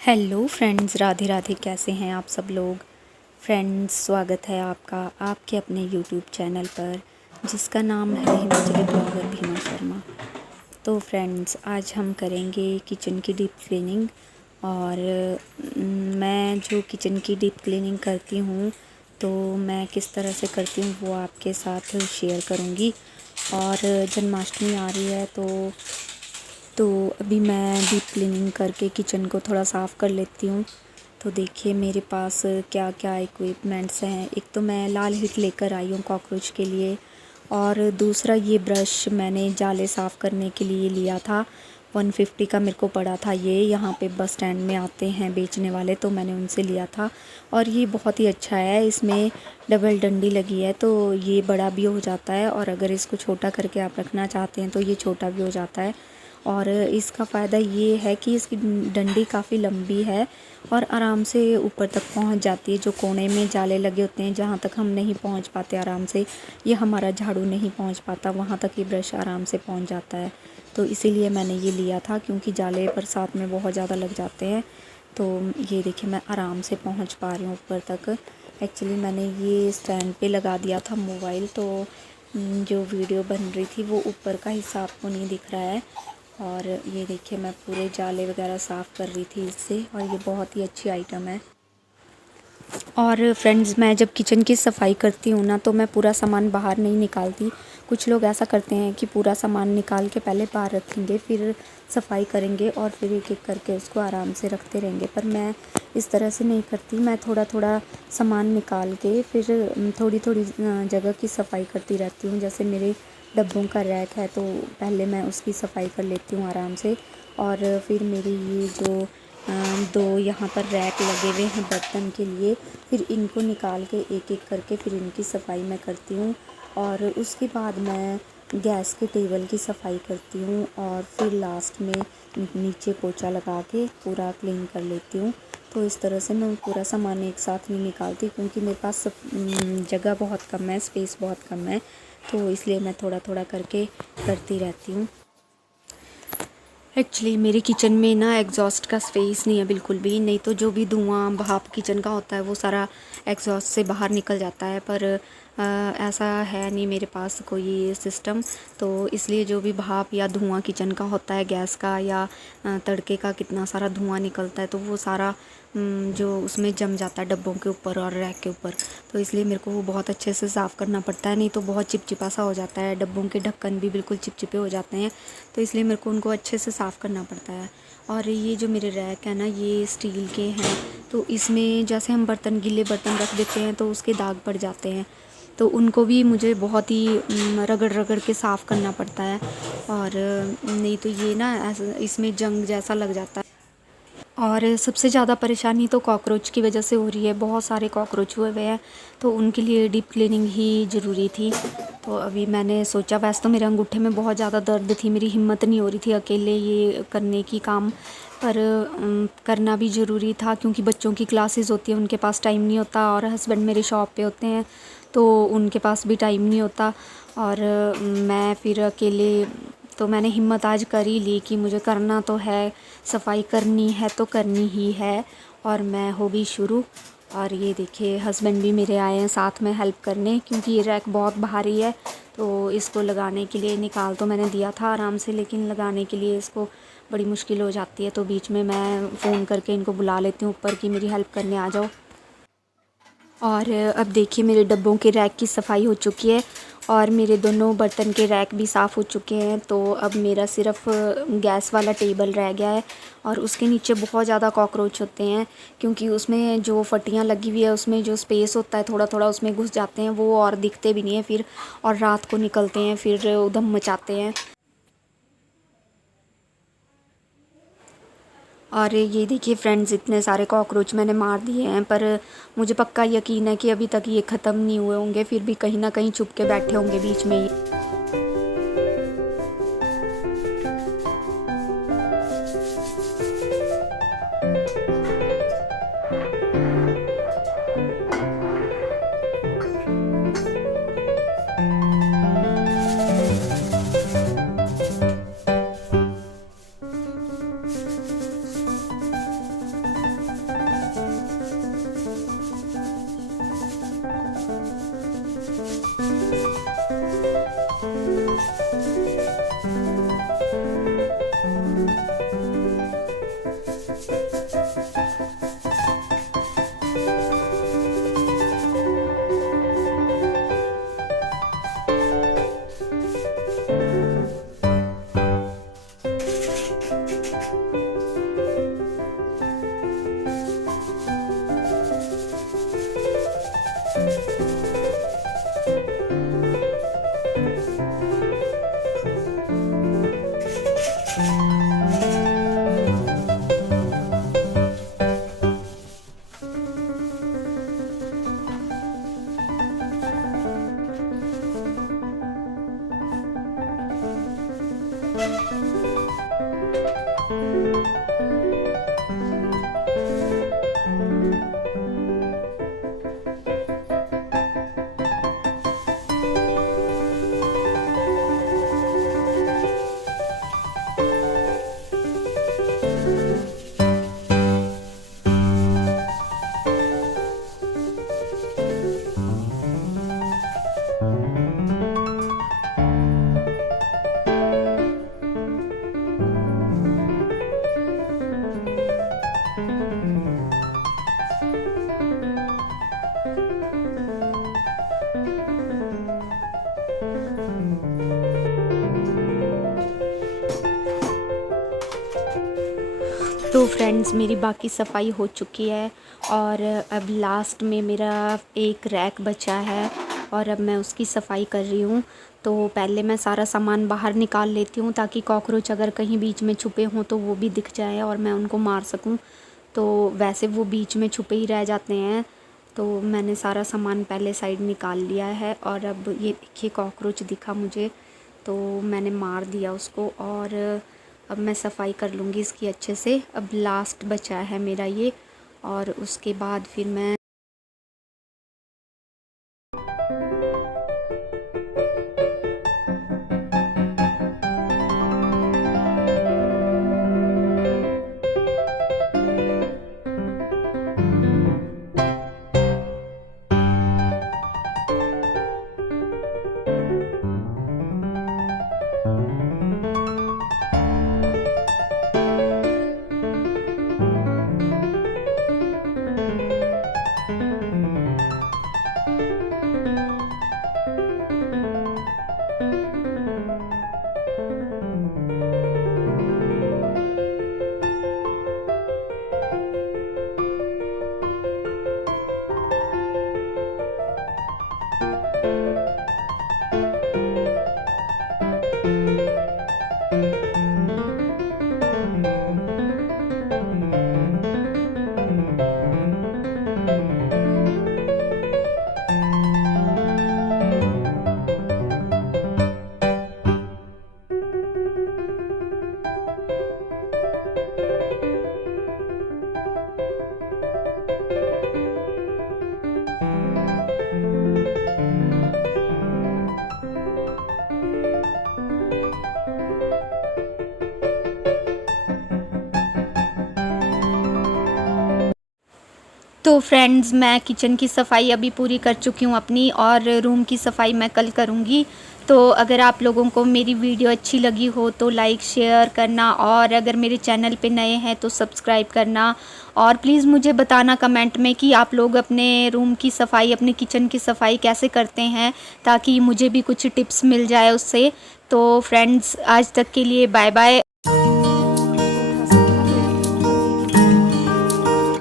Hello friends, Radhe Radhe. कैसे हैं आप सब लोग। फ्रेंड्स, स्वागत है आपका आपके अपने यूट्यूब चैनल पर जिसका नाम है हिमाचली ब्लॉगर भीमा शर्मा। तो फ्रेंड्स, आज हम करेंगे किचन की डीप क्लीनिंग। और मैं जो किचन की डीप क्लीनिंग करती हूँ तो मैं किस तरह से करती हूँ वो आपके साथ शेयर करूँगी। और जन्माष्टमी आ रही है तो अभी मैं डीप क्लीनिंग करके किचन को थोड़ा साफ़ कर लेती हूँ। तो देखिए मेरे पास क्या क्या इक्विपमेंट्स हैं। एक तो मैं लाल हिट लेकर आई हूँ कॉकरोच के लिए, और दूसरा ये ब्रश मैंने जाले साफ़ करने के लिए लिया था। 150 का मेरे को पड़ा था। ये यहाँ पे बस स्टैंड में आते हैं बेचने वाले, तो मैंने उनसे लिया था। और ये बहुत ही अच्छा है, इसमें डबल डंडी लगी है तो ये बड़ा भी हो जाता है, और अगर इसको छोटा करके आप रखना चाहते हैं तो ये छोटा भी हो जाता है। और इसका फ़ायदा ये है कि इसकी डंडी काफ़ी लंबी है और आराम से ऊपर तक पहुंच जाती है। जो कोने में जाले लगे होते हैं जहां तक हम नहीं पहुंच पाते आराम से, ये हमारा झाड़ू नहीं पहुंच पाता, वहां तक ये ब्रश आराम से पहुंच जाता है। तो इसीलिए मैंने ये लिया था, क्योंकि जाले बरसात में बहुत ज़्यादा लग जाते हैं। तो ये देखिए मैं आराम से पहुँच पा रही हूँ ऊपर तक। एक्चुअली मैंने ये स्टैंड पे लगा दिया था मोबाइल, तो जो वीडियो बन रही थी वो ऊपर का हिस्सा आपको नहीं दिख रहा है। और ये देखिए मैं पूरे जाले वगैरह साफ़ कर रही थी इससे, और ये बहुत ही अच्छी आइटम है। और फ्रेंड्स, मैं जब किचन की सफाई करती हूँ ना तो मैं पूरा सामान बाहर नहीं निकालती। कुछ लोग ऐसा करते हैं कि पूरा सामान निकाल के पहले बाहर रखेंगे, फिर सफाई करेंगे और फिर एक एक करके उसको आराम से रखते रहेंगे। पर मैं इस तरह से नहीं करती। मैं थोड़ा थोड़ा सामान निकाल के फिर थोड़ी थोड़ी जगह की सफाई करती रहती हूँ। जैसे मेरे डब्बों का रैक है तो पहले मैं उसकी सफाई कर लेती हूँ आराम से। और फिर मेरी ये जो दो यहाँ पर रैक लगे हुए हैं बर्तन के लिए, फिर इनको निकाल के एक एक करके फिर इनकी सफाई मैं करती हूँ। और उसके बाद मैं गैस के टेबल की सफाई करती हूँ, और फिर लास्ट में नीचे पोछा लगा के पूरा क्लीन कर लेती हूँ। तो इस तरह से मैं पूरा सामान एक साथ नहीं निकालती, क्योंकि मेरे पास जगह बहुत कम है, स्पेस बहुत कम है। तो इसलिए मैं थोड़ा थोड़ा करके करती रहती हूँ। एक्चुअली मेरे किचन में ना एग्जॉस्ट का स्पेस नहीं है बिल्कुल भी, नहीं तो जो भी धुआं भाप किचन का होता है वो सारा एग्जॉस्ट से बाहर निकल जाता है। पर ऐसा है नहीं मेरे पास कोई ये सिस्टम। तो इसलिए जो भी भाप या धुआं किचन का होता है, गैस का या तड़के का कितना सारा धुआं निकलता है, तो वो सारा जो उसमें जम जाता है डब्बों के ऊपर और रैक के ऊपर। तो इसलिए मेरे को वो बहुत अच्छे से साफ़ करना पड़ता है, नहीं तो बहुत चिपचिपा सा हो जाता है। डब्बों के ढक्कन भी बिल्कुल चिपचिपे हो जाते हैं, तो इसलिए मेरे को उनको अच्छे से साफ़ करना पड़ता है। और ये जो मेरे रैक है ना, ये स्टील के हैं, तो इसमें जैसे हम बर्तन गीले बर्तन रख देते हैं तो उसके दाग पड़ जाते हैं, तो उनको भी मुझे बहुत ही रगड़ रगड़ के साफ़ करना पड़ता है। और नहीं तो ये ना ऐसा इसमें जंग जैसा लग जाता है। और सबसे ज़्यादा परेशानी तो कॉकरोच की वजह से हो रही है। बहुत सारे कॉकरोच हुए हुए हैं, तो उनके लिए डीप क्लीनिंग ही ज़रूरी थी। तो अभी मैंने सोचा, वैसे तो मेरे अंगूठे में बहुत ज़्यादा दर्द थी, मेरी हिम्मत नहीं हो रही थी अकेले ये करने की काम, पर करना भी ज़रूरी था क्योंकि बच्चों की क्लासेस होती है, उनके पास टाइम नहीं होता। और हस्बैंड मेरे शॉप पे होते हैं तो उनके पास भी टाइम नहीं होता। और मैं फिर अकेले, तो मैंने हिम्मत आज कर ही ली कि मुझे करना तो है, सफाई करनी है तो करनी ही है। और मैं हो गई शुरू। और ये देखिए हस्बैंड भी मेरे आए हैं साथ में हेल्प करने, क्योंकि ये रैक बहुत भारी है। तो इसको लगाने के लिए निकाल तो मैंने दिया था आराम से, लेकिन लगाने के लिए इसको बड़ी मुश्किल हो जाती है। तो बीच में मैं फ़ोन करके इनको बुला लेती हूँ ऊपर कि मेरी हेल्प करने आ जाओ। और अब देखिए मेरे डब्बों के रैक की सफाई हो चुकी है, और मेरे दोनों बर्तन के रैक भी साफ़ हो चुके हैं। तो अब मेरा सिर्फ गैस वाला टेबल रह गया है, और उसके नीचे बहुत ज़्यादा कॉकरोच होते हैं, क्योंकि उसमें जो फटियाँ लगी हुई है उसमें जो स्पेस होता है थोड़ा थोड़ा उसमें घुस जाते हैं वो, और दिखते भी नहीं है फिर, और रात को निकलते हैं फिर उधम मचाते हैं। और ये देखिए फ्रेंड्स, इतने सारे कॉकरोच मैंने मार दिए हैं, पर मुझे पक्का यकीन है कि अभी तक ये ख़त्म नहीं हुए होंगे, फिर भी कहीं ना कहीं छुप के बैठे होंगे बीच में ही। तो फ्रेंड्स मेरी बाकी सफाई हो चुकी है और अब लास्ट में मेरा एक रैक बचा है और अब मैं उसकी सफाई कर रही हूँ। तो पहले मैं सारा सामान बाहर निकाल लेती हूँ ताकि कॉकरोच अगर कहीं बीच में छुपे हों तो वो भी दिख जाए और मैं उनको मार सकूँ। तो वैसे वो बीच में छुपे ही रह जाते हैं। तो मैंने सारा सामान पहले साइड निकाल लिया है और अब ये देखिए कॉकरोच दिखा मुझे, तो मैंने मार दिया उसको और अब मैं सफाई कर लूँगी इसकी अच्छे से। अब लास्ट बचा है मेरा ये और उसके बाद फिर मैं तो फ्रेंड्स मैं किचन की सफ़ाई अभी पूरी कर चुकी हूँ अपनी और रूम की सफ़ाई मैं कल करूँगी। तो अगर आप लोगों को मेरी वीडियो अच्छी लगी हो तो लाइक शेयर करना और अगर मेरे चैनल पे नए हैं तो सब्सक्राइब करना और प्लीज़ मुझे बताना कमेंट में कि आप लोग अपने रूम की सफ़ाई अपने किचन की सफ़ाई कैसे करते हैं ताकि मुझे भी कुछ टिप्स मिल जाए उससे। तो फ्रेंड्स आज तक के लिए बाय बाय।